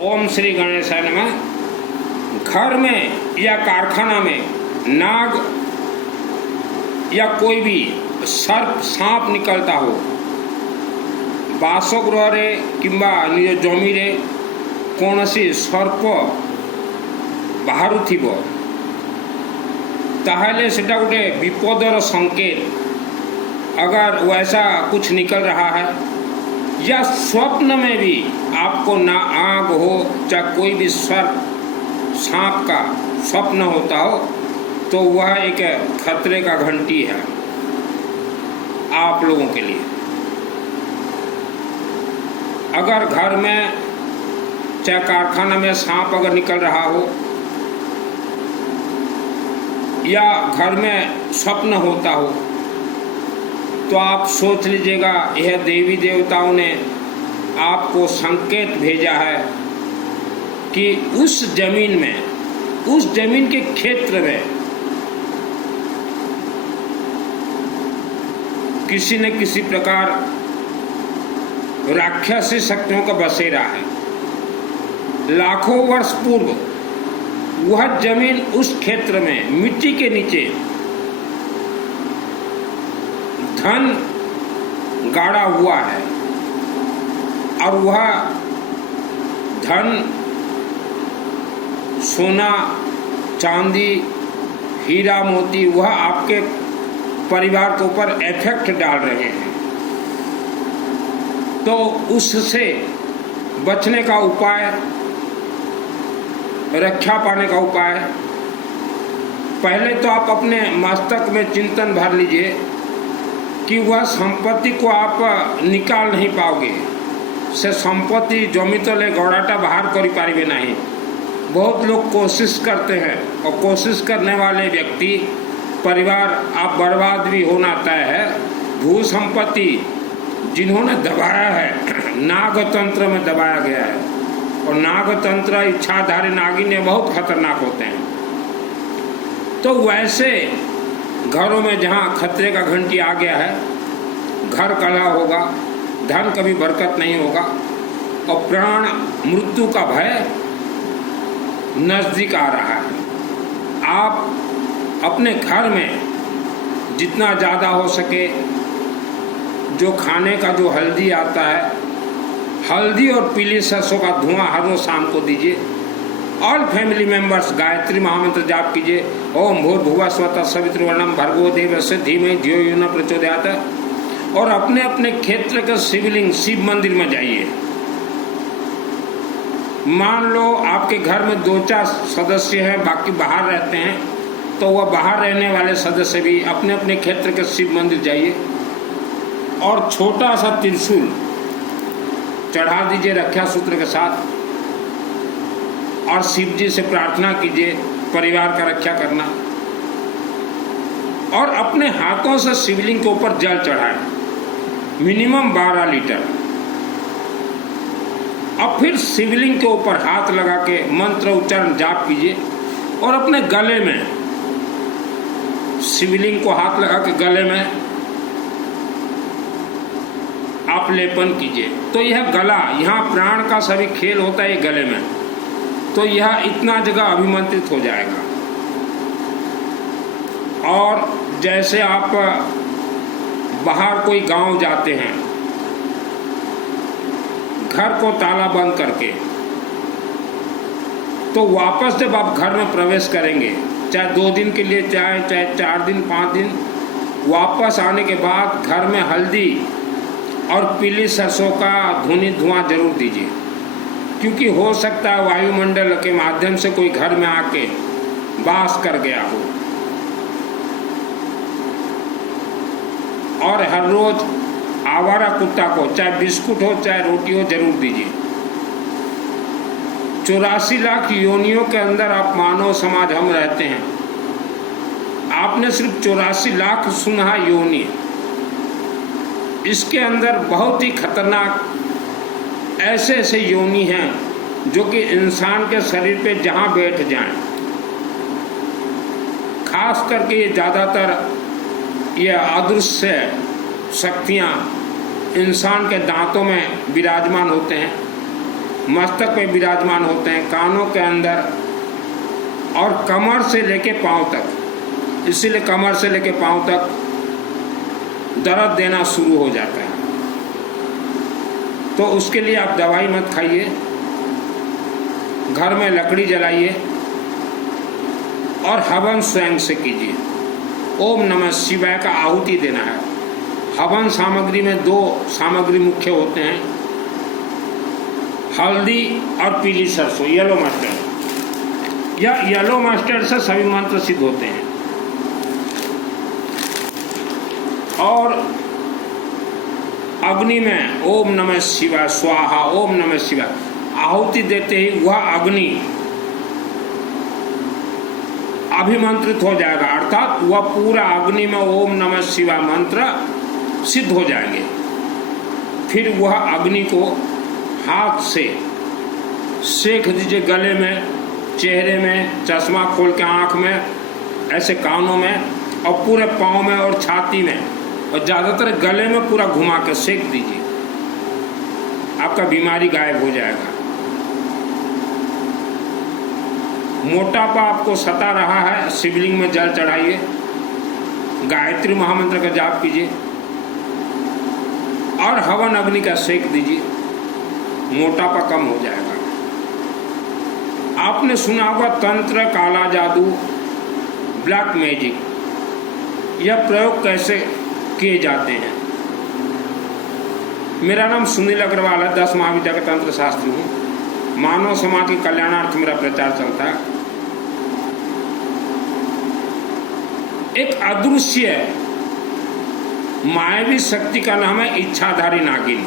ओम श्री गणेशाय नमः। घर में या कारखाना में नाग या कोई भी सर्प सांप निकलता हो, बासगृह किंबा निज जमी रे कौनसी सर्प बाहर थिबो ताहले सेटा गोटे विपदर संकेत। अगर वैसा कुछ निकल रहा है या स्वप्न में भी आपको ना आग हो चाहे कोई भी सर्प सांप का स्वप्न होता हो तो वह एक खतरे का घंटी है आप लोगों के लिए। अगर घर में चाहे कारखाना में सांप अगर निकल रहा हो या घर में स्वप्न होता हो तो आप सोच लीजिएगा यह देवी देवताओं ने आपको संकेत भेजा है कि उस जमीन में, उस जमीन के क्षेत्र में किसी न किसी प्रकार राक्षसी शक्तियों का बसेरा है। लाखों वर्ष पूर्व वह जमीन उस क्षेत्र में मिट्टी के नीचे धन गाड़ा हुआ है और वह धन सोना चांदी हीरा मोती वह आपके परिवार के ऊपर इफेक्ट डाल रहे हैं। तो उससे बचने का उपाय, रक्षा पाने का उपाय, पहले तो आप अपने मस्तक में चिंतन भर लीजिए कि वह संपत्ति को आप निकाल नहीं पाओगे। से संपत्ति जमी तले गड़ाटा बाहर करी पारिबे नहीं। बहुत लोग कोशिश करते हैं और कोशिश करने वाले व्यक्ति परिवार आप बर्बाद भी होना तय है। भू संपत्ति जिन्होंने दबाया है नागतंत्र में दबाया गया है और नागतंत्र इच्छाधारी नागिन बहुत खतरनाक होते हैं। तो वैसे घरों में जहाँ खतरे का घंटी आ गया है, घर कला होगा, धन कभी बरकत नहीं होगा और प्राण मृत्यु का भय नजदीक आ रहा है। आप अपने घर में जितना ज़्यादा हो सके जो खाने का जो हल्दी आता है, हल्दी और पीली सरसों का धुआं हर रोज शाम को दीजिए। ऑल फैमिली मेंबर्स गायत्री महामंत्र जाप कीजिए। ओम भूर्भुवः स्वः सवितुर्वरेण्यं भर्गो देवस्य धीमहि धियो यो नः प्रचोदयात्। और अपने अपने क्षेत्र के शिवलिंग शिव मंदिर में जाइए। मान लो आपके घर में 2-4 सदस्य हैं, बाकी बाहर रहते हैं, तो वह बाहर रहने वाले सदस्य भी अपने अपने क्षेत्र के शिव मंदिर जाइए और छोटा सा त्रिशूल चढ़ा दीजिए रक्षा सूत्र के साथ और शिव जी से प्रार्थना कीजिए परिवार का रक्षा करना। और अपने हाथों से शिवलिंग के ऊपर जल चढ़ाएं, मिनिमम 12 लीटर। अब फिर शिवलिंग के ऊपर हाथ लगा के मंत्र उच्चारण जाप कीजिए और अपने गले में शिवलिंग को हाथ लगा के गले में आप लेपन कीजिए। तो यह गला, यहाँ प्राण का सभी खेल होता है ये गले में, तो यह इतना जगह अभिमंत्रित हो जाएगा। और जैसे आप बाहर कोई गांव जाते हैं घर को ताला बंद करके, तो वापस जब आप घर में प्रवेश करेंगे, चाहे 2 दिन के लिए चाहे 4 दिन 5 दिन, वापस आने के बाद घर में हल्दी और पीली सरसों का धुआं जरूर दीजिए। क्योंकि हो सकता है वायुमंडल के माध्यम से कोई घर में आके वास कर गया हो। और हर रोज आवारा कुत्ता को चाहे बिस्कुट हो चाहे रोटी हो जरूर दीजिए। 84 लाख योनियों के अंदर आप मानव समाज हम रहते हैं। आपने सिर्फ 84 लाख सुना योनि, इसके अंदर बहुत ही खतरनाक ऐसे ऐसे योनि हैं जो कि इंसान के शरीर पे जहाँ बैठ जाएं, खास करके ये ज़्यादातर ये अदृश्य शक्तियाँ इंसान के दांतों में विराजमान होते हैं मस्तक पे विराजमान होते हैं, कानों के अंदर और कमर से लेके पांव तक। इसीलिए कमर से लेके पांव तक दर्द देना शुरू हो जाता है। तो उसके लिए आप दवाई मत खाइए, घर में लकड़ी जलाइए और हवन स्वयं से कीजिए। ओम नमः शिवाय का आहुति देना है। हवन सामग्री में 2 सामग्री मुख्य होते हैं, हल्दी और पीली सरसों, येलो मस्टर्ड। या येलो मस्टर्ड से सभी मंत्र सिद्ध होते हैं। और अग्नि में ओम नमः शिवाय स्वाहा, ओम नमः शिवाय आहुति देते ही वह अग्नि अभिमंत्रित हो जाएगा, अर्थात वह पूरा अग्नि में ओम नमः शिवाय मंत्र सिद्ध हो जाएंगे। फिर वह अग्नि को हाथ से सेक दीजिए, गले में, चेहरे में, चश्मा खोल के आँख में, ऐसे कानों में और पूरे पाँव में और छाती में, और ज़्यादातर गले में पूरा घुमा के सेक दीजिए। आपका बीमारी गायब हो जाएगा। मोटापा आपको सता रहा है, शिवलिंग में जल चढ़ाइए, गायत्री महामंत्र का जाप कीजिए और हवन अग्नि का सेक दीजिए, मोटापा कम हो जाएगा। आपने सुना होगा तंत्र, काला जादू, ब्लैक मैजिक, यह प्रयोग कैसे किए जाते हैं। मेरा नाम सुनील अग्रवाल है, 10 महाविद्यालय का तंत्र शास्त्री हूँ। मानव समाज के कल्याणार्थ मेरा प्रचार चलता है। एक अदृश्य मायावी शक्ति का नाम है इच्छाधारी नागिन।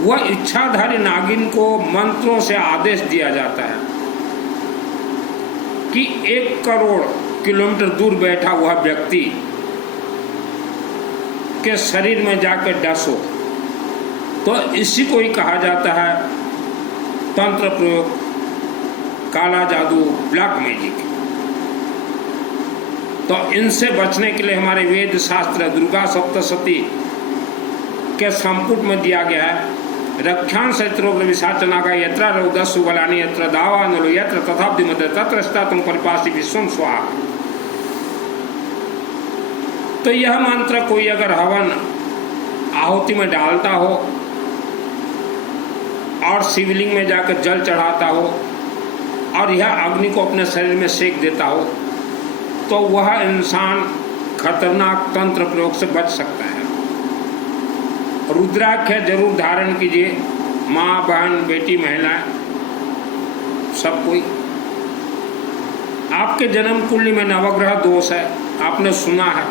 वह इच्छाधारी नागिन को मंत्रों से आदेश दिया जाता है कि 1 करोड़ किलोमीटर दूर बैठा हुआ व्यक्ति के शरीर में जाकर डसो। तो इसी को ही कहा जाता है तंत्र प्रयोग, काला जादू, ब्लैक मैजिक। तो इनसे बचने के लिए हमारे वेद शास्त्र दुर्गा सप्तशती के संपुट में दिया गया है, रक्षान शत्रुग्र विशाचनागा यत्र रौदस्सु बलानि यत्र दावानलो यत्र तथाब्धि मध्य तत्र स्थितं परिपासि विश्वं स्वाहा। तो यह मंत्र कोई अगर हवन आहुति में डालता हो और शिवलिंग में जाकर जल चढ़ाता हो और यह अग्नि को अपने शरीर में सेक देता हो, तो वह इंसान खतरनाक तंत्र प्रयोग से बच सकता है। रुद्राक्ष जरूर धारण कीजिए, माँ, बहन, बेटी, महिलाएं, सब कोई। आपके जन्म कुंडली में नवग्रह दोष है, आपने सुना है।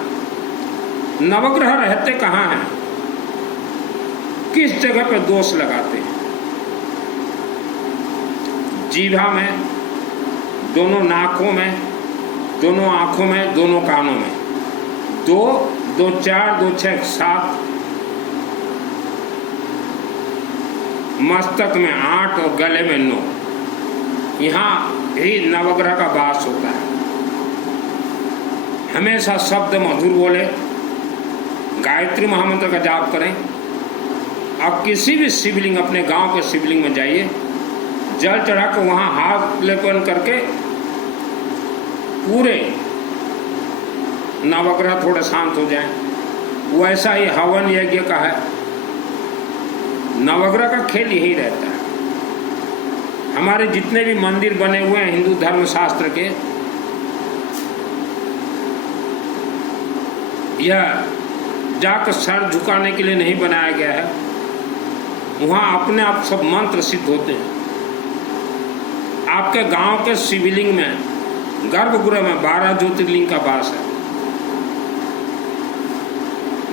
नवग्रह रहते कहाँ हैं, किस जगह पर दोष लगाते हैं? जीभा में, दोनों नाकों में, दोनों आँखों में, दोनों कानों में। 2, 2, 4, 2, 6, 7, मस्तक में 8 और गले में 9। यहाँ ही नवग्रह का वास होता है। हमेशा शब्द मधुर बोले, गायत्री महामंत्र का जाप करें। आप किसी भी शिवलिंग, अपने गांव के शिवलिंग में जाइए, जल चढ़ा कर वहाँ हाथ लेपन करके पूरे नवग्रह थोड़े शांत हो जाएं। वैसा ही हवन यज्ञ का है। नवग्रह का खेल यही रहता है। हमारे जितने भी मंदिर बने हुए हैं हिंदू धर्म शास्त्र के, यह जाकर सर झुकाने के लिए नहीं बनाया गया है। वहाँ अपने आप सब मंत्र सिद्ध होते हैं। आपके गांव के शिवलिंग में, गर्भगृह में 12 ज्योतिर्लिंग का वास है।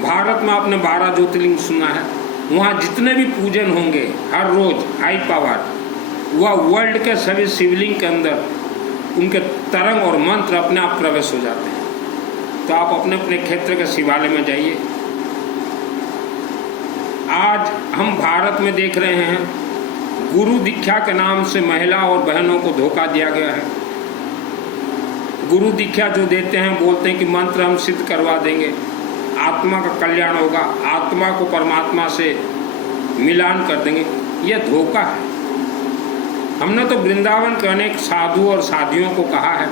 भारत में आपने 12 ज्योतिर्लिंग सुना है। वहाँ जितने भी पूजन होंगे हर रोज हाई पावर, वह वर्ल्ड के सभी शिवलिंग के अंदर उनके तरंग और मंत्र अपने आप प्रवेश हो जाते हैं। तो आप अपने अपने क्षेत्र के शिवालय में जाइए। आज हम भारत में देख रहे हैं, गुरु दीक्षा के नाम से महिला और बहनों को धोखा दिया गया है। गुरु दीक्षा जो देते हैं, बोलते हैं कि मंत्र हम सिद्ध करवा देंगे, आत्मा का कल्याण होगा, आत्मा को परमात्मा से मिलान कर देंगे। यह धोखा है। हमने तो वृंदावन के अनेक साधु और साधियों को कहा है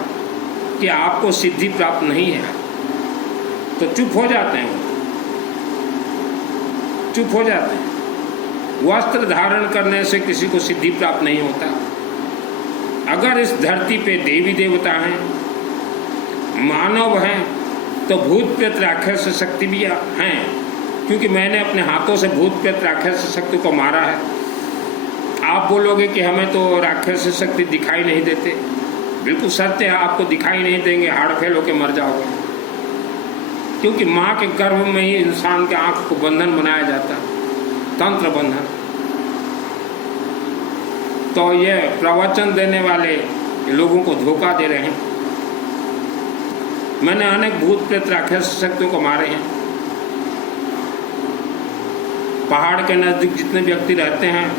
कि आपको सिद्धि प्राप्त नहीं है, तो चुप हो जाते हैं, चुप हो जाते हैं। वस्त्र धारण करने से किसी को सिद्धि प्राप्त नहीं होता। अगर इस धरती पे देवी देवता हैं, मानव हैं, तो भूत प्रेत राक्षस शक्ति भी हैं, क्योंकि मैंने अपने हाथों से भूत प्रेत राक्षस शक्ति को मारा है। आप बोलोगे कि हमें तो राक्षस शक्ति दिखाई नहीं देते, बिल्कुल सत्य है, आपको दिखाई नहीं देंगे, हाड़ फेल होकर मर जाओगे, क्योंकि माँ के गर्भ में ही इंसान के आंख को बंधन बनाया जाता है, तंत्र बंधन। तो ये प्रवचन देने वाले लोगों को धोखा दे रहे हैं। मैंने अनेक भूत प्रेत राक्षस शक्तियों को मारे हैं। पहाड़ के नजदीक जितने व्यक्ति रहते हैं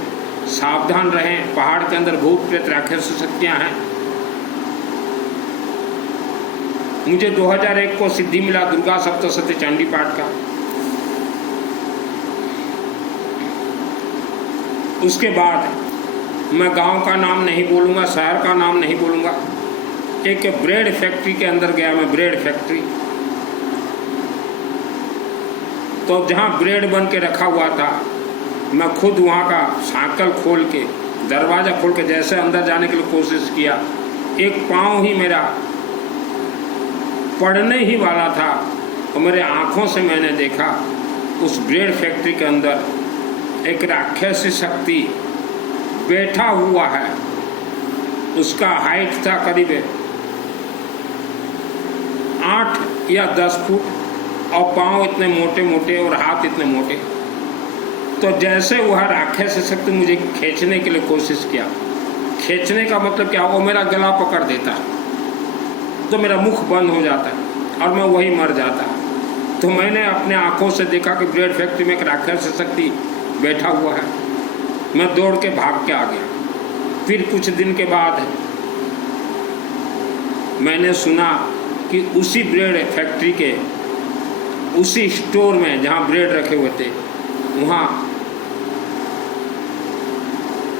सावधान रहें, पहाड़ के अंदर भूत प्रेत राक्षस शक्तियां हैं। मुझे 2001 को सिद्धि मिला दुर्गा सप्तशती चंडी पाठ का। उसके बाद मैं गांव का नाम नहीं बोलूँगा, शहर का नाम नहीं बोलूँगा, एक ब्रेड फैक्ट्री के अंदर गया मैं, ब्रेड फैक्ट्री। तो जहाँ ब्रेड बन के रखा हुआ था, मैं खुद वहाँ का सांकल खोल के, दरवाज़ा खोल के जैसे अंदर जाने के लिए कोशिश किया, एक पाँव ही मेरा पड़ने ही वाला था, और मेरे आँखों से मैंने देखा उस ब्रेड फैक्ट्री के अंदर एक राक्षसी शक्ति बैठा हुआ है। उसका हाइट था करीब 8 या 10 फुट, और पाँव इतने मोटे मोटे और हाथ इतने मोटे। तो जैसे वह राक्षसी शक्ति मुझे खींचने के लिए कोशिश किया, खींचने का मतलब क्या, वो मेरा गला पकड़ देता, तो मेरा मुख बंद हो जाता और मैं वही मर जाता। तो मैंने अपने आँखों से देखा कि ब्रेड फैक्ट्री में एक राक्षसी शक्ति बैठा हुआ है। मैं दौड़ के भाग के आ गया। फिर कुछ दिन के बाद मैंने सुना कि उसी ब्रेड फैक्ट्री के उसी स्टोर में जहाँ ब्रेड रखे हुए थे, वहाँ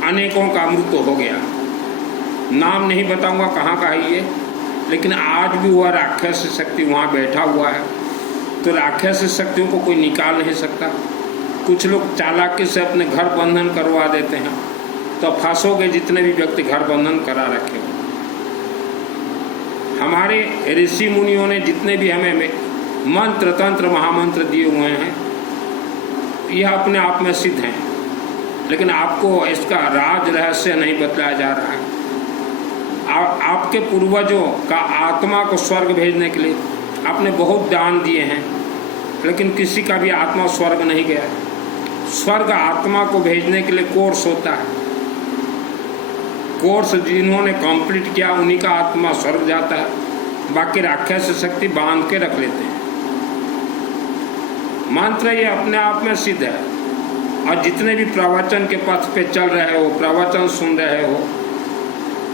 अनेकों का मृत्यु हो गया। नाम नहीं बताऊंगा कहाँ का है ये, लेकिन आज भी वह राक्षस शक्ति वहाँ बैठा हुआ है। तो राक्षस शक्तियों को कोई निकाल नहीं सकता। कुछ लोग चालाकी से अपने घर बंधन करवा देते हैं, तो फंसोगे जितने भी व्यक्ति घर बंधन करा रखे हो। हमारे ऋषि मुनियों ने जितने भी हमें मंत्र तंत्र महामंत्र दिए हुए हैं, यह अपने आप में सिद्ध हैं, लेकिन आपको इसका राज रहस्य नहीं बतलाया जा रहा है। आपके पूर्वजों का आत्मा को स्वर्ग भेजने के लिए आपने बहुत दान दिए हैं, लेकिन किसी का भी आत्मा स्वर्ग नहीं गया। स्वर्ग आत्मा को भेजने के लिए कोर्स होता है। कोर्स जिन्होंने कंप्लीट किया उन्हीं का आत्मा स्वर्ग जाता है, बाकी राक्षस शक्ति बांध के रख लेते हैं। मंत्र ये अपने आप में सिद्ध है। और जितने भी प्रवचन के पथ पे चल रहे हो, प्रवचन सुन रहे हो,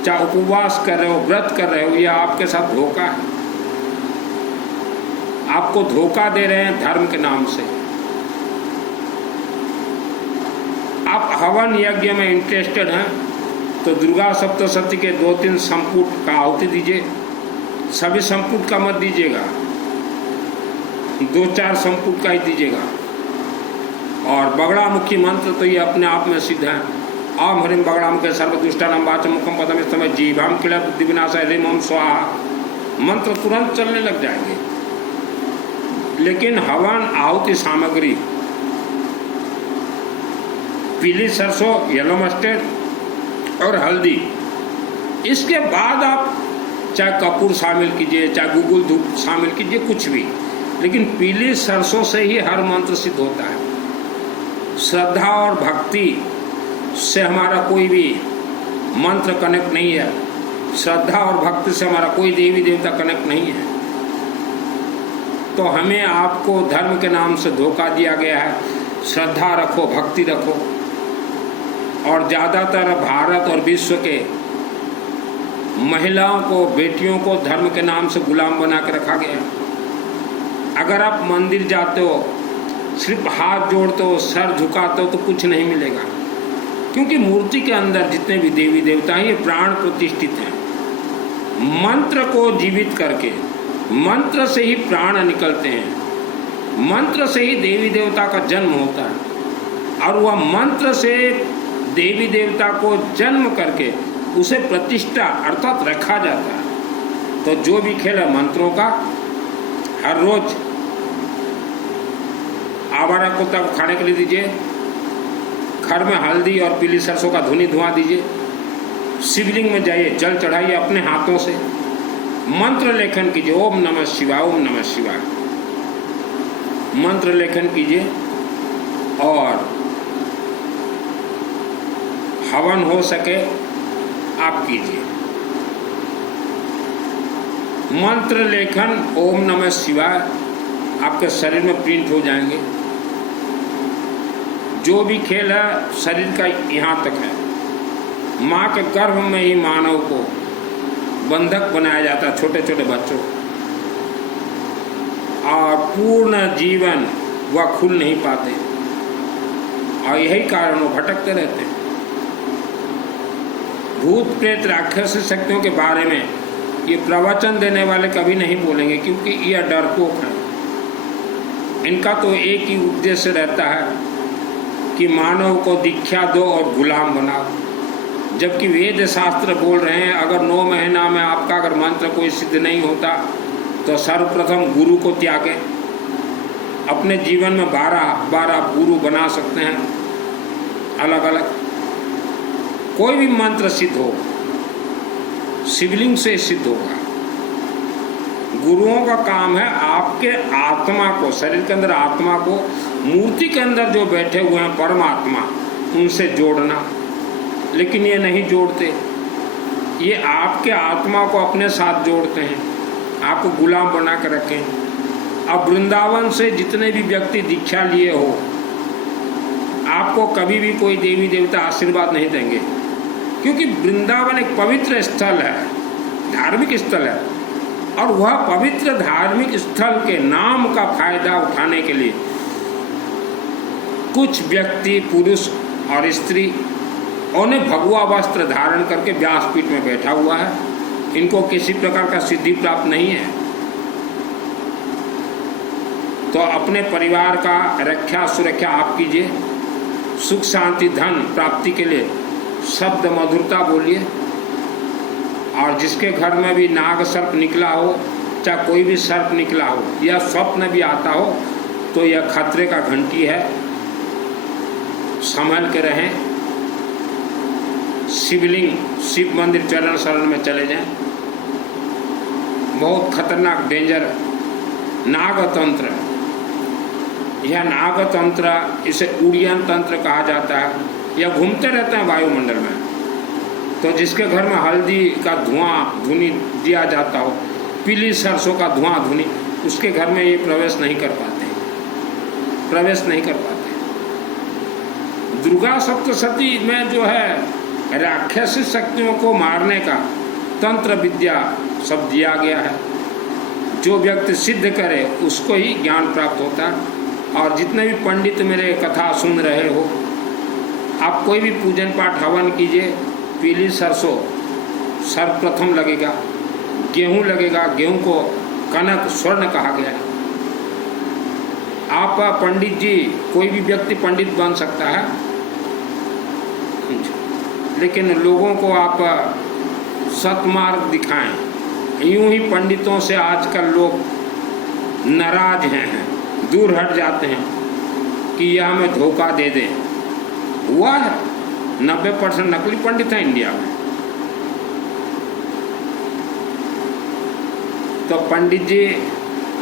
चाहे उपवास कर रहे हो, व्रत कर रहे हो, यह आपके साथ धोखा है। आपको धोखा दे रहे हैं धर्म के नाम से। आप हवन यज्ञ में इंटरेस्टेड हैं तो दुर्गा सप्तशती के 2-3 संपुट का आहुति दीजिए। सभी संपुट का मत दीजिएगा, 2-4 संपुट का ही दीजिएगा। और बगड़ामुखी मंत्र तो ये अपने आप में सिद्ध है। ओम ह्रीं बगड़ामुखे सर्वदुष्टानां वाचं मुखम पदम स्तंभः जीभां क्रीड़ा बुद्धि विनाशाय ह्रीं ओम स्वाहा मंत्र तुरंत चलने लग जाएंगे। लेकिन हवन आहुति सामग्री पीली सरसों, येलो मस्टर्ड और हल्दी, इसके बाद आप चाहे कपूर शामिल कीजिए, चाहे गुगुल धूप शामिल कीजिए, कुछ भी, लेकिन पीली सरसों से ही हर मंत्र सिद्ध होता है। श्रद्धा और भक्ति से हमारा कोई भी मंत्र कनेक्ट नहीं है। श्रद्धा और भक्ति से हमारा कोई देवी देवता कनेक्ट नहीं है। तो हमें आपको धर्म के नाम से धोखा दिया गया है। श्रद्धा रखो, भक्ति रखो। और ज़्यादातर भारत और विश्व के महिलाओं को, बेटियों को धर्म के नाम से गुलाम बना के रखा गया है। अगर आप मंदिर जाते हो, सिर्फ हाथ जोड़ते हो, सर झुकाते हो, तो कुछ नहीं मिलेगा, क्योंकि मूर्ति के अंदर जितने भी देवी देवता हैं ये प्राण प्रतिष्ठित हैं। मंत्र को जीवित करके, मंत्र से ही प्राण निकलते हैं, मंत्र से ही देवी देवता का जन्म होता है और वह मंत्र से देवी देवता को जन्म करके उसे प्रतिष्ठा अर्थात रखा जाता है। तो जो भी खेल है मंत्रों का, हर रोज आवारा कुत्ता को खाने के लिए दीजिए, घर में हल्दी और पीली सरसों का धुनी धुआं दीजिए, शिवलिंग में जाइए, जल चढ़ाइए अपने हाथों से, मंत्र लेखन कीजिए, ओम नमः शिवाय, ओम नमः शिवाय मंत्र लेखन कीजिए और हवन हो सके आप कीजिए। मंत्र लेखन ओम नमः शिवाय आपके शरीर में प्रिंट हो जाएंगे। जो भी खेल है शरीर का यहाँ तक है, माँ के गर्भ में ही मानव को बंधक बनाया जाता है, छोटे छोटे बच्चों, और पूर्ण जीवन वह खुल नहीं पाते और यही कारण वो भटकते रहते हैं। भूत प्रेत राक्षसी शक्तियों के बारे में ये प्रवचन देने वाले कभी नहीं बोलेंगे, क्योंकि यह डरपोक है। इनका तो एक ही उद्देश्य रहता है कि मानव को दीक्षा दो और गुलाम बनाओ, जबकि वेद शास्त्र बोल रहे हैं अगर 9 महीना में आपका अगर मंत्र कोई सिद्ध नहीं होता तो सर्वप्रथम गुरु को त्यागें। अपने जीवन में 12 गुरु बना सकते हैं अलग अलग। कोई भी मंत्र सिद्ध हो शिवलिंग से सिद्ध होगा। गुरुओं का काम है आपके आत्मा को, शरीर के अंदर आत्मा को मूर्ति के अंदर जो बैठे हुए हैं परमात्मा, उनसे जोड़ना। लेकिन ये नहीं जोड़ते, ये आपके आत्मा को अपने साथ जोड़ते हैं, आपको गुलाम बना कर रखें। अब वृंदावन से जितने भी व्यक्ति दीक्षा लिए हो, आपको कभी भी कोई देवी देवता आशीर्वाद नहीं देंगे, क्योंकि वृंदावन एक पवित्र स्थल है, धार्मिक स्थल है, और वह पवित्र धार्मिक स्थल के नाम का फायदा उठाने के लिए कुछ व्यक्ति, पुरुष और स्त्री, उन्हें भगवा वस्त्र धारण करके व्यासपीठ में बैठा हुआ है। इनको किसी प्रकार का सिद्धि प्राप्त नहीं है। तो अपने परिवार का रक्षा सुरक्षा आप कीजिए। सुख शांति धन प्राप्ति के लिए शब्द मधुरता बोलिए। और जिसके घर में भी नाग सर्प निकला हो, चाहे कोई भी सर्प निकला हो या स्वप्न भी आता हो, तो यह खतरे का घंटी है, संभल के रहें। शिवलिंग, शिव मंदिर चरण शरण में चले जाएं। बहुत खतरनाक डेंजर नागतंत्र, यह नागतंत्र, इसे उड़ियन तंत्र कहा जाता है। यह घूमते रहते हैं वायुमंडल में। तो जिसके घर में हल्दी का धुआं धुनी दिया जाता हो, पीली सरसों का धुआं धुनी, उसके घर में ये प्रवेश नहीं कर पाते। दुर्गा सप्तशती में जो है राक्षसी शक्तियों को मारने का तंत्र विद्या सब दिया गया है। जो व्यक्ति सिद्ध करे उसको ही ज्ञान प्राप्त होता है। और जितने भी पंडित मेरे कथा सुन रहे हो, आप कोई भी पूजन पाठ हवन कीजिए। पीली सरसों सर्वप्रथम लगेगा, गेहूं लगेगा, गेहूं को कनक स्वर्ण कहा गया है। आप पंडित जी, कोई भी व्यक्ति पंडित बन सकता है, लेकिन लोगों को आप सतमार्ग दिखाएं। यूं ही पंडितों से आजकल लोग नाराज हैं, दूर हट जाते हैं कि यह हमें धोखा दे दें। हुआ है, 90% नकली पंडित हैं इंडिया में। तो पंडित जी,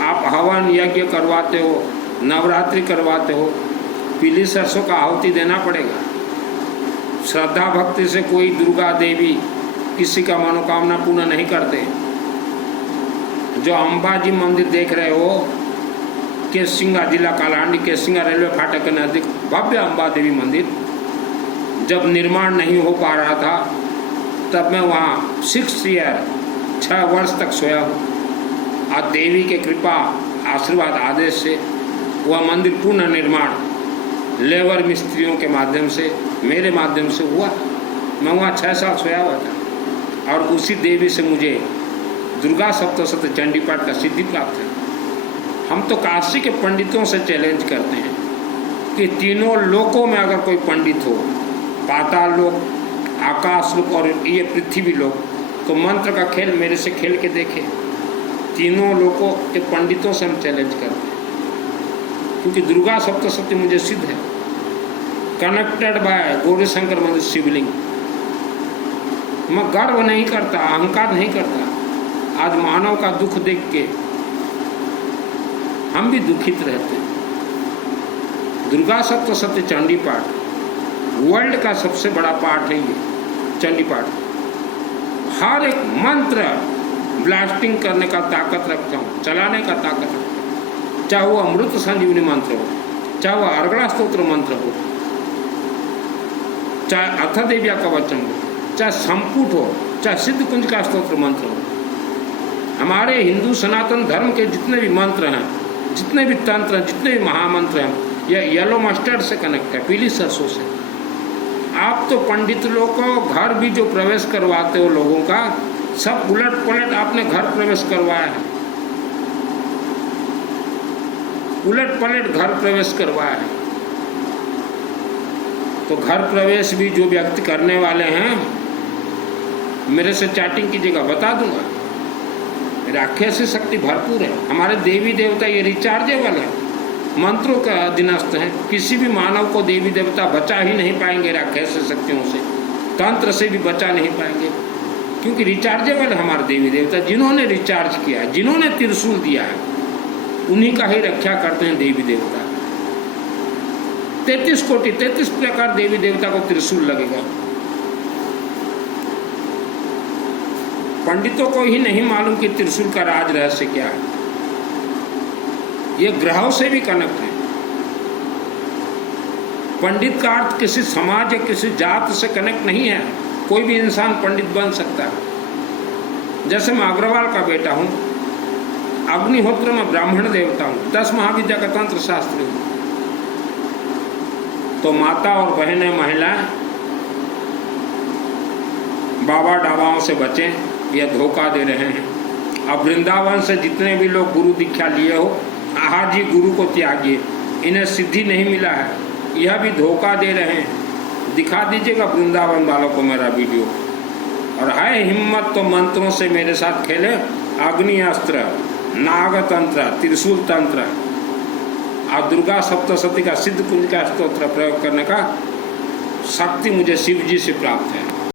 आप हवन यज्ञ करवाते हो, नवरात्रि करवाते हो, पीली सरसों का आहुति देना पड़ेगा। श्रद्धा भक्ति से कोई दुर्गा देवी किसी का मनोकामना पूर्ण नहीं करते। जो अंबाजी मंदिर देख रहे हो, केसिंगा जिला कालाहांडी केसिंगा रेलवे फाटक के नज़दीक भव्य अंबा देवी मंदिर, जब निर्माण नहीं हो पा रहा था तब मैं वहाँ 6 वर्ष तक सोया हूँ। और देवी के कृपा आशीर्वाद आदेश से वह मंदिर पुनः निर्माण लेबर मिस्त्रियों के माध्यम से मेरे माध्यम से हुआ। मैं वहाँ 6 साल सोया हुआ था और उसी देवी से मुझे दुर्गा सप्तशती चंडी पाठ का सिद्धि प्राप्त है। हम तो काशी के पंडितों से चैलेंज करते हैं कि तीनों लोकों में अगर कोई पंडित हो, पाताल लोक, आकाश लोक और ये पृथ्वी लोक, तो मंत्र का खेल मेरे से खेल के देखे। तीनों लोकों के पंडितों से हम चैलेंज करते हैं, क्योंकि दुर्गा सप्तशती मुझे सिद्ध है, कनेक्टेड बाय गौरी शंकर मंदिर शिवलिंग। मैं गर्व नहीं करता, अहंकार नहीं करता। आज मानव का दुख देख के हम भी दुखित रहते हैं। दुर्गा सप्तशती चंडी पाठ वर्ल्ड का सबसे बड़ा पाठ है ये चंडी पाठ। हर एक मंत्र ब्लास्टिंग करने का ताकत रखता हूँ, चलाने का ताकत रखता हूँ। चाहे वो अमृत संजीवनी मंत्र हो, चाहे वो अर्गला स्तोत्र मंत्र हो, चाहे अथ देव्या का वचन हो, चाहे संपुट हो, चाहे सिद्ध कुंज का स्तोत्र मंत्र हो। हमारे हिंदू सनातन धर्म के जितने भी मंत्र हैं, जितने भी तंत्र हैं, जितने भी महामंत्र हैं, यह येलो मस्टर्ड से कनेक्ट है, पीली सरसों से। आप तो पंडित लोग को घर भी जो प्रवेश करवाते हो लोगों का, सब उलट पलट आपने घर प्रवेश करवाया है, उलट पलट घर प्रवेश करवाया है। तो घर प्रवेश भी जो व्यक्ति करने वाले हैं, मेरे से चैटिंग कीजिएगा, बता दूंगा। राक्षसी शक्ति भरपूर है। हमारे देवी देवता ये रिचार्जेबल है, मंत्रों का अधीनस्थ हैं। किसी भी मानव को देवी देवता बचा ही नहीं पाएंगे राक्षसी शक्तियों से, तंत्र से भी बचा नहीं पाएंगे, क्योंकि रिचार्जेबल है हमारे देवी देवता। जिन्होंने रिचार्ज किया है, जिन्होंने त्रिशूल दिया है, उन्हीं का ही रक्षा करते हैं देवी देवता। 33 कोटि 33 प्रकार देवी देवता को त्रिशूल लगेगा। पंडितों को ही नहीं मालूम कि त्रिशूल का राज रहस्य क्या है। ये ग्रहों से भी कनेक्ट है। पंडित का अर्थ किसी समाज या किसी जात से कनेक्ट नहीं है। कोई भी इंसान पंडित बन सकता है। जैसे मैं अग्रवाल का बेटा हूँ, अग्निहोत्र में ब्राह्मण देवता हूँ, 10 महाविद्या का तंत्र शास्त्री हूँ। तो माता और बहनें, महिलाएं बाबा डाबाओं से बचें, यह धोखा दे रहे हैं। अब वृंदावन से जितने भी लोग गुरु दीक्षा लिए हो, आहा जी गुरु को त्यागिए, इन्हें सिद्धि नहीं मिला है, यह भी धोखा दे रहे हैं। दिखा दीजिएगा वृंदावन वालों को मेरा वीडियो। और है हिम्मत तो मंत्रों से मेरे साथ खेले। अग्नि अस्त्र, नाग तंत्र, त्रिशूल तंत्र और दुर्गा सप्तशती का सिद्ध कुंज का स्तोत्र प्रयोग करने का शक्ति मुझे शिव जी से प्राप्त है।